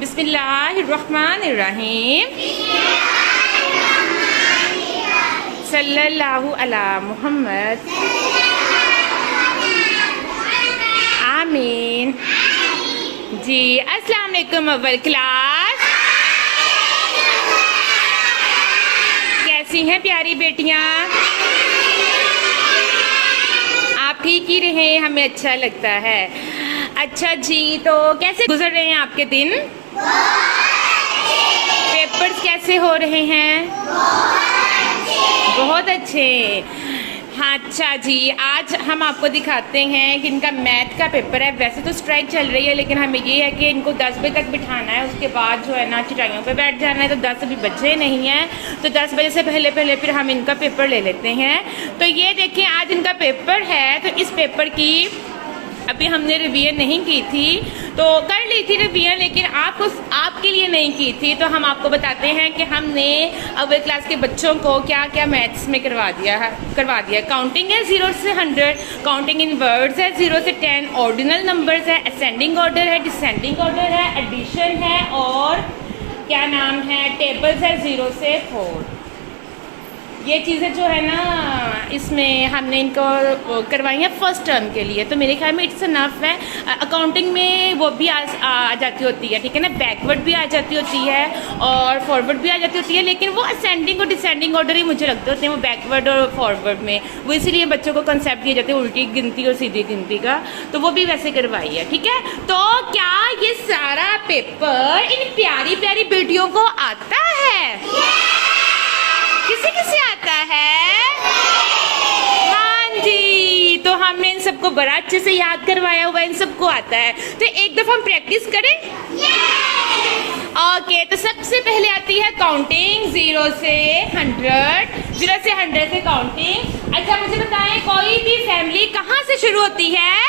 बिस्मिल्लाहिर्रहमानिर्रहीम। सल्लल्लाहु अला मुहम्मद। आमीन। जी अस्सलाम वालेकुम अव्वल क्लास। कैसी हैं प्यारी बेटियां? आप ठीक ही रहें, हमें अच्छा लगता है। अच्छा जी, तो कैसे गुजर रहे हैं आपके दिन? पेपर्स कैसे हो रहे हैं? बहुत अच्छे। हाँ अच्छा जी, आज हम आपको दिखाते हैं कि इनका मैथ का पेपर है। वैसे तो स्ट्राइक चल रही है, लेकिन हमें ये है कि इनको 10 बजे तक बिठाना है। उसके बाद जो है ना चटाइयों पे बैठ जाना है। तो 10 अभी बजे नहीं हैं, तो 10 बजे से पहले पहले फिर हम इनका पेपर ले लेते हैं। तो ये देखिए, आज इनका पेपर है। तो इस पेपर की अभी हमने रिवीजन नहीं की थी, तो कर ली थी रिवीजन, लेकिन आपके लिए नहीं की थी। तो हम आपको बताते हैं कि हमने अव्वल क्लास के बच्चों को क्या क्या मैथ्स में करवा दिया। काउंटिंग है 0 से 100, काउंटिंग इन वर्ड्स है 0 से 10, ऑर्डिनल नंबर्स है, असेंडिंग ऑर्डर है, डिसेंडिंग ऑर्डर है, एडिशन है, और क्या नाम है, टेबल्स है 0 से 4। ये चीज़ें जो है ना, इसमें हमने इनको करवाई हैं फर्स्ट टर्म के लिए। तो मेरे ख्याल में इट्स इनफ है। अकाउंटिंग में वो भी आ जाती होती है, ठीक है ना। बैकवर्ड भी आ जाती होती है और फॉरवर्ड भी आ जाती होती है, लेकिन वो असेंडिंग और डिसेंडिंग ऑर्डर ही मुझे लगते होते हैं, वो बैकवर्ड और फॉरवर्ड में। वो इसीलिए बच्चों को कंसेप्ट दिए जाते हैं उल्टी गिनती और सीधी गिनती का। तो वो भी वैसे करवाई है, ठीक है। तो क्या ये सारा पेपर इन प्यारी प्यारी बेटियों को आता है? किसे किसे आता है? हाँ जी, तो हमने इन सबको बड़ा अच्छे से याद करवाया हुआ, इन सबको आता है। तो एक दफा हम प्रैक्टिस करें। ओके, तो सबसे पहले आती है काउंटिंग 0 से 100, 0 से 100 से काउंटिंग। अच्छा मुझे बताएं, कोई भी फैमिली कहाँ से शुरू होती है?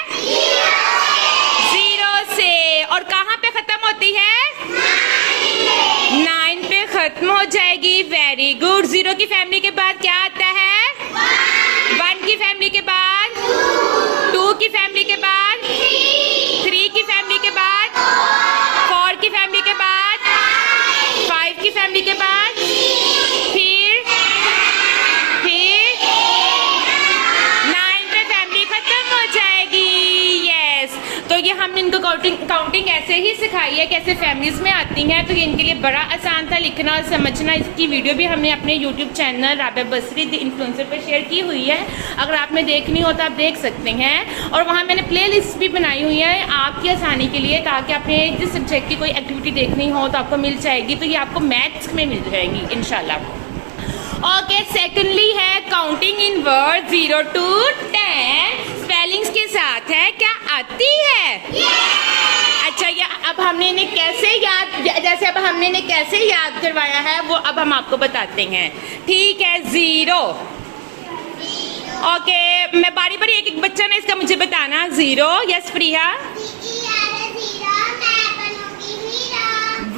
0 से, और कहाँ पे खत्म होती है? 9 पे खत्म हो जाएगी। Very good. 0 की फैमिली के बाद क्या आता है? 1 की फैमिली के बाद 2 की फैमिली के बाद 3 की फैमिली के बाद 4 की फैमिली के बाद 5 की फैमिली के बाद फिर 9 पे फैमिली खत्म हो जाएगी। यस, तो ये हमने इनको काउंटिंग ऐसे ही सिखाई है, कैसे फैमिलीज में आती हैं। तो ये इनके लिए बड़ा आसान था लिखना और समझना। इसकी वीडियो भी हमने अपने YouTube channel Rabia Basri the influencer पर शेयर की हुई है। अगर आपने देखनी हो तो आप देख सकते हैं। और वहाँ मैंने प्ले लिस्ट भी बनाई हुई है आपकी आसानी के लिए, ताकि आपने जिस सब्जेक्ट की कोई एक्टिविटी देखनी हो तो आपको मिल जाएगी। तो ये आपको मैथ्स में मिल जाएगी इंशाल्लाह। ओके, सेकेंडली है counting in word 0 to 10, spellings के साथ है। क्या आती है? अच्छा, ये अब हमने इन्हें कैसे याद करवाया है वो अब हम आपको बताते हैं, ठीक है। 0, ओके, मैं बारी बारी एक एक बच्चा ना इसका मुझे बताना। 0, यस प्रिया।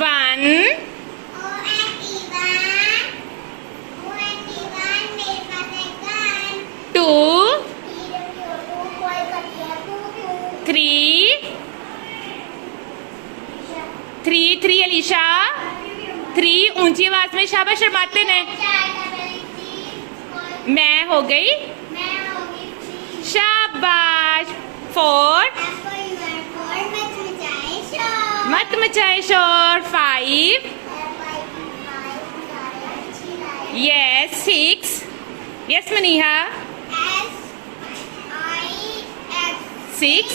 1, 2, 3 अलीशा। 3 ऊंची आवाज में, शाबाश, शर्माते ने। मैं हो गई, शाबाश। 4, मत मचाए शोर। 5, यस। 6, यस मनीहा। 6,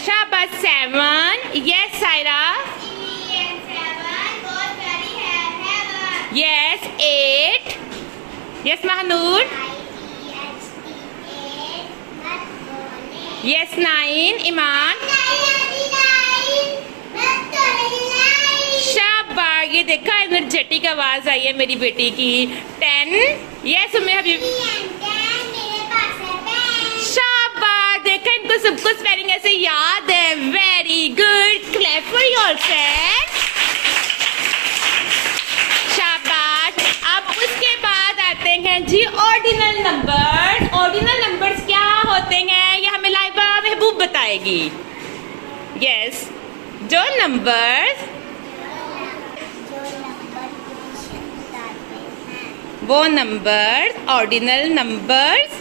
शाबाश। 7, yes Saira. Yes. 8, yes Mahnoor. Yes. 9, ईमान। शाबाश, ये देखा एनर्जेटिक आवाज आई है मेरी बेटी की। 10, यस उम्मे हबीब। देखा, इनको सबको स्पेलिंग ऐसे याद है। Very good, clap for yourself. शाबाश। अब उसके बाद आते हैं जी ऑर्डिनल नंबर्स। ऑर्डिनल नंबर्स क्या होते हैं ये हमें लाइबा महबूब बताएगी। यस, जो नंबर्स वो नंबर्स ऑर्डिनल नंबर्स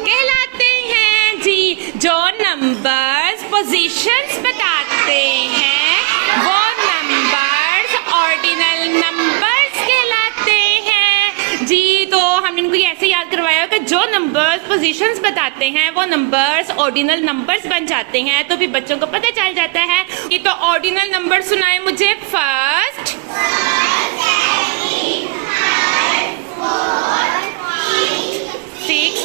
कहलाते हैं जी। जो नंबर्स पोजीशंस बताते हैं वो नंबर्स ऑर्डिनल नंबर्स कहलाते हैं जी। तो हमने इनको ऐसे याद करवाया कि जो नंबर्स पोजीशंस बताते हैं वो नंबर्स ऑर्डिनल नंबर्स बन जाते हैं। तो फिर बच्चों को पता चल जाता है कि तो ऑर्डिनल नंबर सुनाए मुझे। फर्स्ट, 6,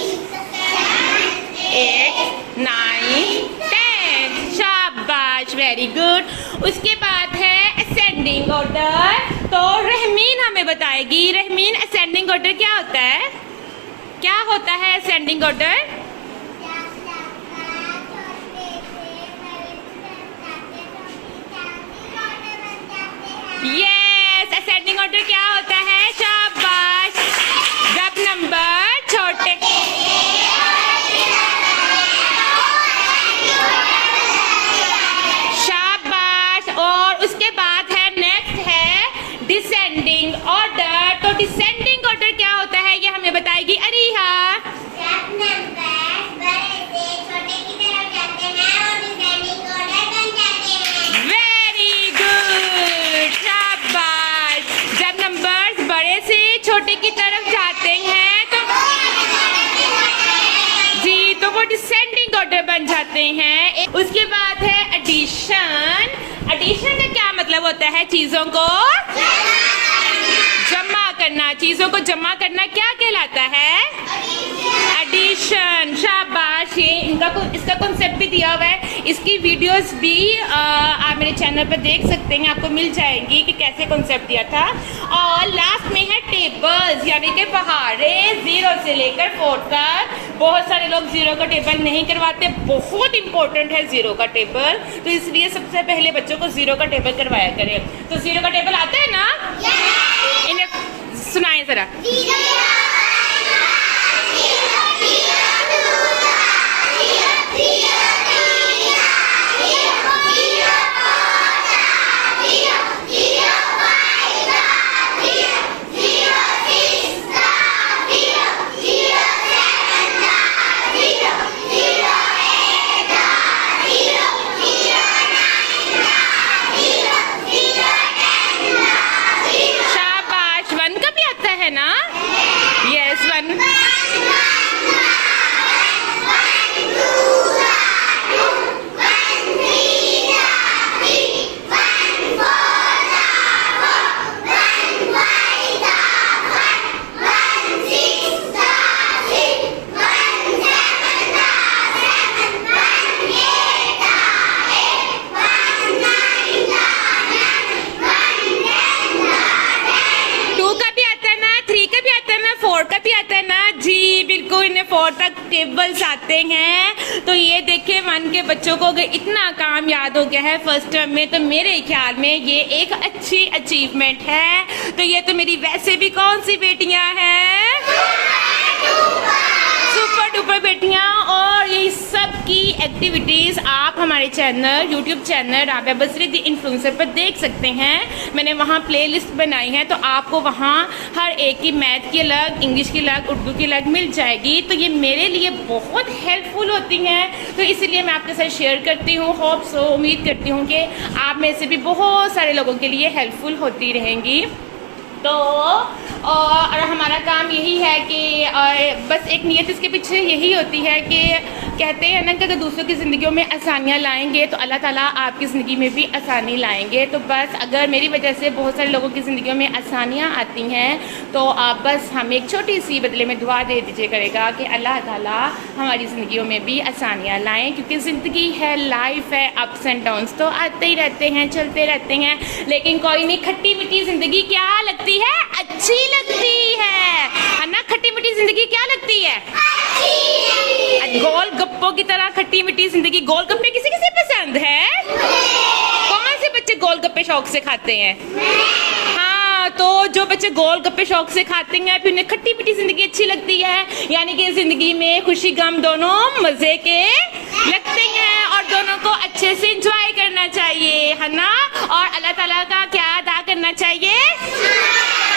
8, 9, 10। शाबाश, वेरी गुड। उसके बाद है असेंडिंग ऑर्डर। तो रहमीन हमें बताएगी, रहमीन असेंडिंग ऑर्डर क्या होता है? क्या होता है ascending order? Yes, ascending order क्या होता है? शाबाश। जब नंबर छोटे, शाबाश। और उसके बाद है नेक्स्ट है डिसेंडिंग ऑर्डर। तो डिसेंडिंग ऑर्डर क्या होता है ये हमें बताएगी अरीहा। वेरी गुड, शाबाश। जब नंबर्स बड़े से छोटे की तरफ जाते हैं तो जी, तो वो डिसेंडिंग ऑर्डर बन जाते हैं। उसके बाद है एडिशन। एडिशन का क्या मतलब होता है? चीजों को जमा करना। चीजों को जमा करना क्या कहलाता है? एडिशन। शाबाश। ये इसका कॉन्सेप्ट भी दिया हुआ है। इसकी वीडियोस भी आप मेरे चैनल पर देख सकते हैं, आपको मिल जाएंगी कि कैसे कॉन्सेप्ट दिया था। और लास्ट में है टेबल्स, यानी कि पहाड़े 0 से लेकर 4 तक। बहुत सारे लोग 0 का टेबल नहीं करवाते, बहुत इंपॉर्टेंट है 0 का टेबल। तो इसलिए सबसे पहले बच्चों को 0 का टेबल करवाया करें। तो 0 का टेबल आता है ना? इन्हें सुनाए जरा। शाबाश। 1 का भी आता है ना? यस, 1। इन्हें 4 तक टेबल्स आते हैं। तो ये देखिए 1 के बच्चों को अगर इतना काम याद हो गया है फर्स्ट टर्म में, तो मेरे ख्याल में ये एक अच्छी अचीवमेंट है। तो ये तो मेरी वैसे भी कौन सी बेटियां हैं? सुपर डुपर बेटियां। और ये सब की एक्टिविटीज आप हमारे चैनल, यूट्यूब चैनल राबिया बसरी दी इन्फ्लुएंसर पर देख सकते हैं। मैंने वहाँ प्लेलिस्ट बनाई है, तो आपको वहाँ हर एक की मैथ की अलग, इंग्लिश की अलग, उर्दू की अलग मिल जाएगी। तो ये मेरे लिए बहुत हेल्पफुल होती हैं, तो इसीलिए मैं आपके साथ शेयर करती हूँ। होप सो, उम्मीद करती हूँ कि आप में से भी बहुत सारे लोगों के लिए हेल्पफुल होती रहेंगी। तो और हमारा काम यही है कि बस एक नियत इसके पीछे यही होती है कि कहते हैं ना कि अगर दूसरों की ज़िंदगियों में आसानियाँ लाएंगे तो अल्लाह ताला आपकी ज़िंदगी में भी आसानी लाएंगे। तो बस अगर मेरी वजह से बहुत सारे लोगों की ज़िंदगियों में आसानियाँ आती हैं, तो आप बस हमें एक छोटी सी बदले में दुआ दे दीजिए करेगा कि अल्लाह ताला हमारी ज़िंदगियों में भी आसानियाँ लाएँ। क्योंकि ज़िंदगी है, लाइफ है, अप्स एंड डाउन्स तो आते ही रहते हैं, चलते रहते हैं। लेकिन कोई नहीं, खट्टी मीठी ज़िंदगी क्या लगती है? अच्छी लगती है ना? खट्टी मीठी ज़िंदगी क्या लगती है? गोल गप्पों की तरह खट्टी मीठी जिंदगी। गोल गप्पे किसी किसी पसंद है? कौन से बच्चे गोल गप्पे शौक से खाते हैं? हाँ, तो जो बच्चे गोल गप्पे शौक से खाते हैं फिर उन्हें खट्टी मीठी जिंदगी अच्छी लगती है। यानी कि जिंदगी में खुशी गम दोनों मजे के लगते हैं और दोनों को अच्छे से एंजॉय करना चाहिए, है ना? ताला का क्या अदा करना चाहिए?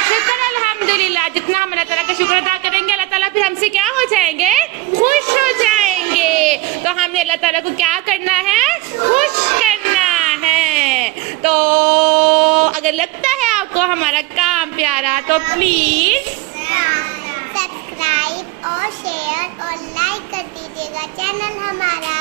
शुक्र अल्हम्दुलिल्लाह। जितना हम अल्लाह ताला का शुक्र अदा करेंगे अल्लाह ताला फिर हमसे क्या हो जाएंगे? खुश हो जाएंगे। तो हमने अल्लाह ताला को क्या करना है? खुश करना है। तो अगर लगता है आपको हमारा काम प्यारा तो प्लीज सब्सक्राइब और शेयर और लाइक कर दीजिएगा चैनल हमारा।